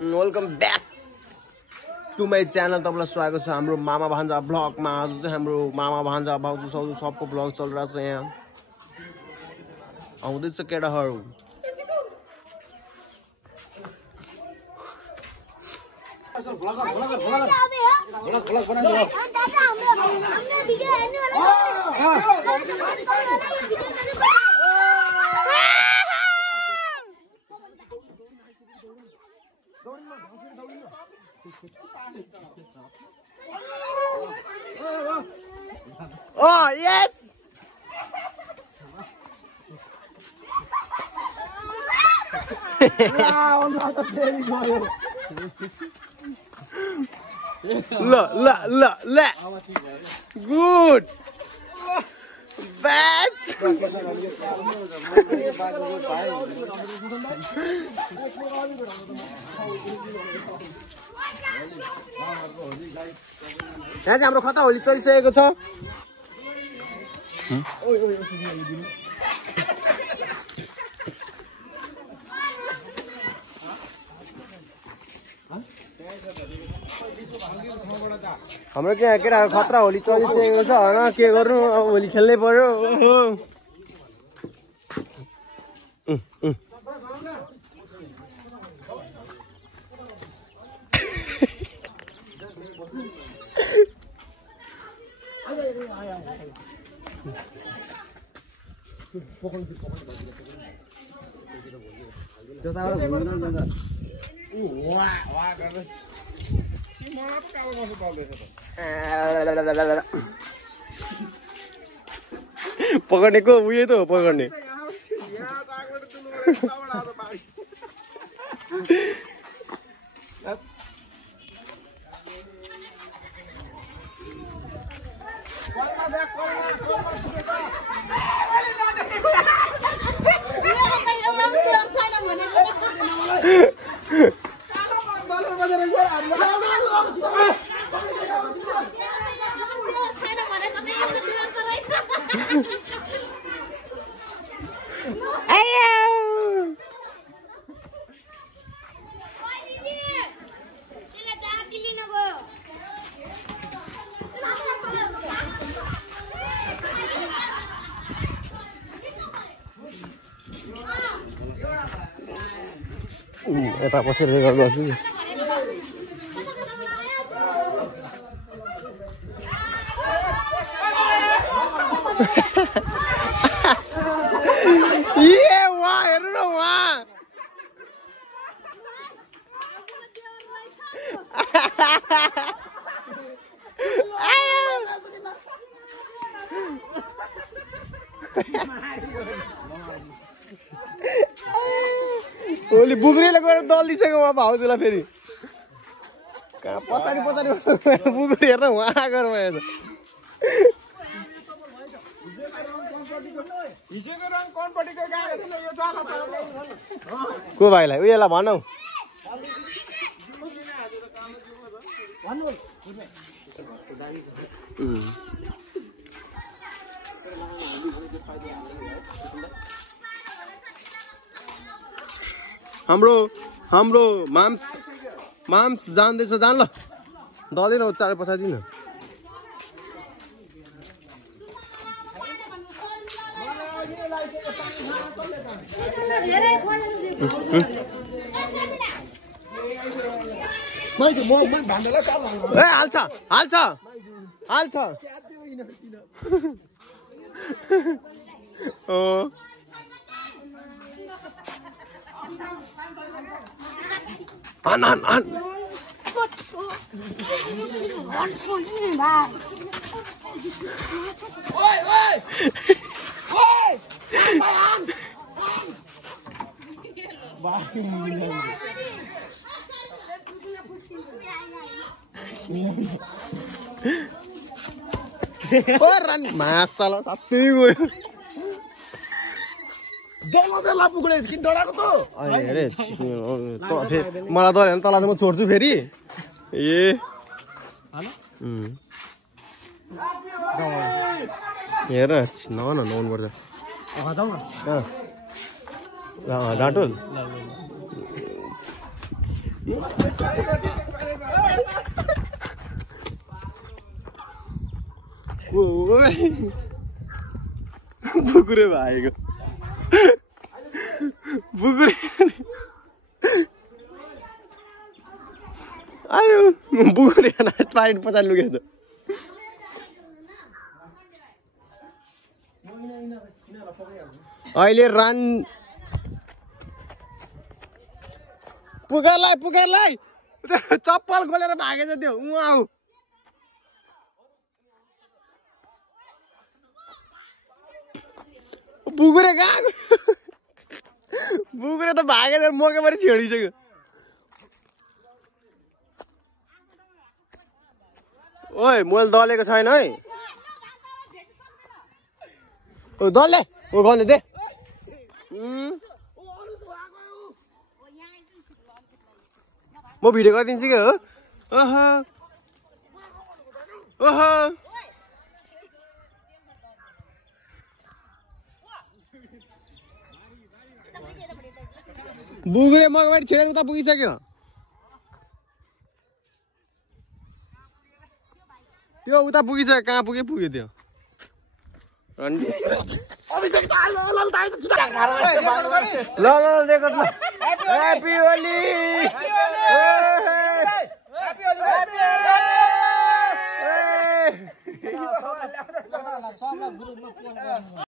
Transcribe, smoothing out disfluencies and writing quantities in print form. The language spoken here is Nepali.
Welcome back to my channel. तपाईँलाई स्वागत छ हाम्रो मामा भान्जा ब्लगमा। आज चाहिँ हाम्रो मामा भान्जा भाउजू साउजू सबको ब्लग चलिरहेको छ। यहाँ आउँदैछ केटाहरू। Oh yes! La. Good. Best. यहाँ चाहिँ हाम्रो खतरा होली चलिसकेको छ। हाम्रो चाहिँ केटा खतरा होली चलिसकेको छ होइन, के गर्नु अब होली खेल्नै पर्यो। पकड्नेको उयो त हो पकड्ने। यता कसरी रेकर्ड गर्छु। हेर्नु न उहाँ होली बुग्रीले गएर दलिदिसक्यो उहाँ भाउजूलाई। फेरि कहाँ पछाडि बुग्री हेर्न उहाँ गएर भयो। को भाइलाई उयोलाई भनौ। हाम्रो माम्स जान्दैछ, जान ल दलिन चाँडै पछाडिदिन। हाल्छ मासाला साथै गयो। मलाई त तल म छोड्छु फेरि। ए हेर नआउनु पर्छ। डाँटोल बुकुरे भाइको बुकुरे आयो बुकुरे पानी पचास लुगेछ त अहिले रन पुगरलाई चप्पल खोलेर भागेछ त्यो उहाँ बुकुरे कहाँ बुकुरे त भागेर मकैभरि छेडिसक्यो ओइ मैले दलेको छैन है ओ दल्ले ओ गर्ने दे म भिडियो गरिदिन्छु कि हो ओहो ओहो बुकुरे मकैभरि छेडेर उता पुगिसक्यो त्यो उता पुगिसक्यो कहाँ पुग्यो त्यो ल देखो ल ह्यापी होली